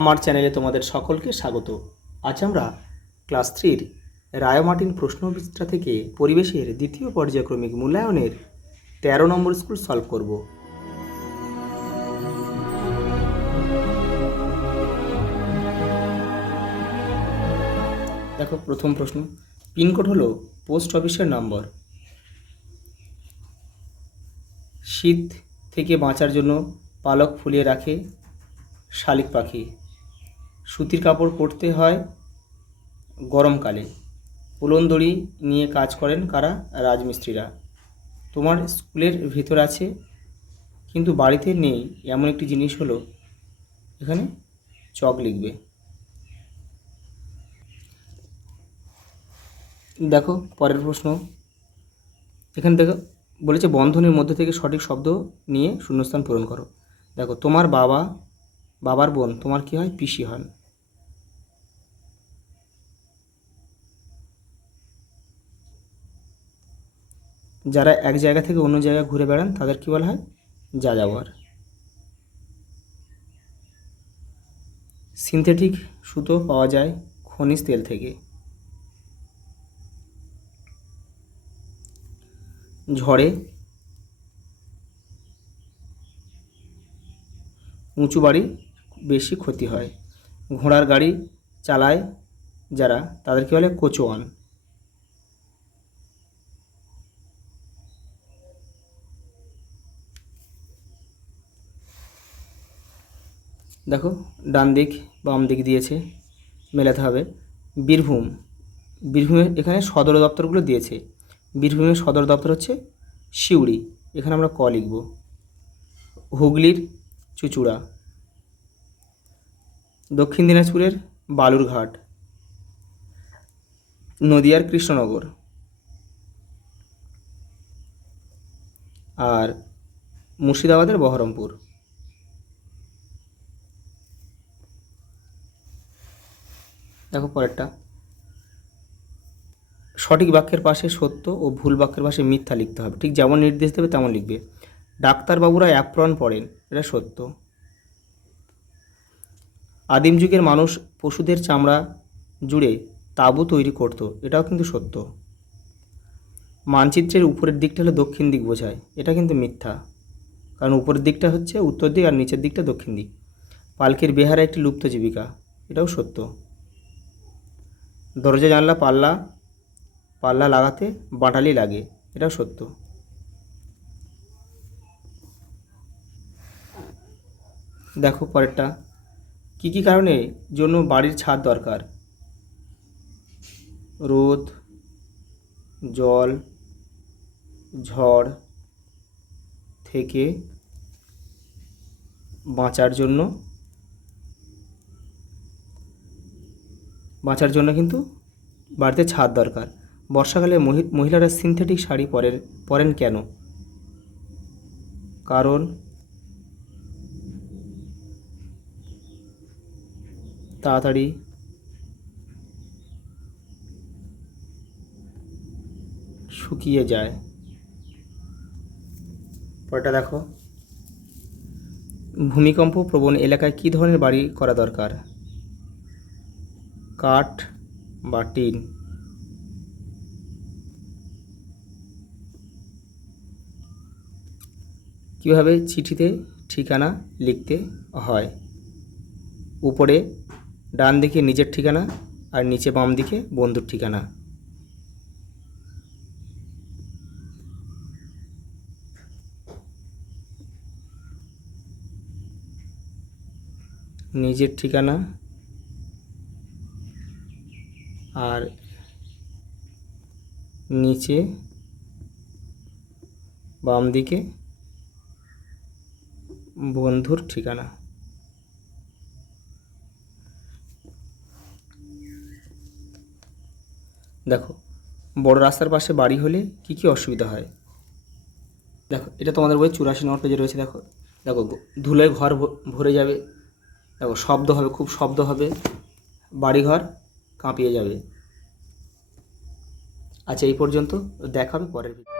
আমার চ্যানেলে তোমাদের সকলকে স্বাগত। আজ আমরা ক্লাস 3-র রায় মার্টিন প্রশ্নবিচিত্রা থেকে পরিবেশের দ্বিতীয় পর্যায়ক্রমিক মূল্যায়নের 13 নম্বর স্কুল সলভ করব। দেখো, প্রথম প্রশ্ন, পিনকোড হলো পোস্ট অফিসের নম্বর। শীত থেকে বাঁচার জন্য পালক ফুলিয়ে রাখে শালিক পাখি। সুতির কাপড় পরতে হয় গরমকালে। উলন দড়ি নিয়ে কাজ করেন কারা? রাজমিস্ত্রিরা। তোমার স্কুলের ভেতর আছে কিন্তু বাড়িতে নেই এমন একটি জিনিস হলো, এখানে চক লিখবে। দেখো পরের প্রশ্ন, এখানে দেখো বলেছে বন্ধনীর মধ্যে থেকে সঠিক শব্দ নিয়ে শূন্যস্থান পূরণ করো। দেখো, তোমার বাবার বোন তোমার কি হয়? পিসি হন। যারা এক জায়গা থেকে অন্য জায়গায় ঘুরে বেড়ান তাদের কি বলা হয়? যাযাবর। সিনথেটিক সুতো পাওয়া যায় খনিজ তেল থেকে। ঝড়ে উঁচু বাড়ি বেশি ক্ষতি হয়। ঘোড়ার গাড়ি চালায় যারা তাদের কি বলে? কোচোয়ান। দেখো, ডান দিক বাম দিক দিয়েছে, মেলাতে হবে। বীরভূমের এখানে সদর দপ্তরগুলো দিয়েছে। বীরভূমের সদর দপ্তর হচ্ছে সিউড়ি, এখানে আমরা ক লিখব। হুগলির চুঁচুড়া। দক্ষিণ দিনাজপুরের বালুরঘাট। নদিয়ার কৃষ্ণনগর। আর মুর্শিদাবাদের বহরমপুর। দেখো পরেরটা, সঠিক বাক্যের পাশে সত্য ও ভুল বাক্যের পাশে মিথ্যা লিখতে হবে। ঠিক যেমন নির্দেশ দেবে তেমন লিখবে। ডাক্তারবাবুরা অ্যাপ্রন পরেন, এটা সত্য। আদিম যুগের মানুষ পশুদের চামড়া জুড়ে তাঁবু তৈরি করত, এটাও কিন্তু সত্য। মানচিত্রের উপরের দিকটা হলো দক্ষিণ দিক বোঝায়, এটা কিন্তু মিথ্যা, কারণ উপরের দিকটা হচ্ছে উত্তর দিক আর নিচের দিকটা দক্ষিণ দিক। পালকির বেহারা একটি লুপ্ত জীবিকা, এটাও সত্য। দরজা জানলা পাল্লা লাগাতে বাটালি লাগে, এটাও সত্য। দেখো পরেরটা, কী কী কারণে জন্য বাড়ির ছাদ দরকার? রোদ, জল, ঝড় থেকে বাঁচার জন্য কিন্তু বাড়িতে ছাদ দরকার। বর্ষাকালে মহিলারা সিনথেটিক শাড়ি পরেন কেন? কারণ তাড়াতাড়ি শুকিয়ে যায়। পরেরটা দেখো, ভূমিকম্প প্রবণ এলাকায় কী ধরনের বাড়ি করা দরকার? কাঠ বা টিন। কীভাবে চিঠিতে ঠিকানা লিখতে হয়? উপরে ডান দিকে নিজের ঠিকানা আর নিচে বাম দিকে বন্ধুর ঠিকানা। নিজের ঠিকানা আর নিচে বাম দিকে বন্ধুর ঠিকানা। দেখো, বড় রাস্তার পাশে বাড়ি হলে কি কি অসুবিধা হয়? দেখো, এটা তোমাদের বই 84 নম্বর পেজে রয়েছে। দেখো দেখো ধুলোয় ঘর ভরে যাবে। দেখো, শব্দ হবে, খুব শব্দ হবে, বাড়িঘর কাঁপিয়ে যাবে। আচ্ছা, এই পর্যন্ত, দেখা হবে পরের ভিডিও।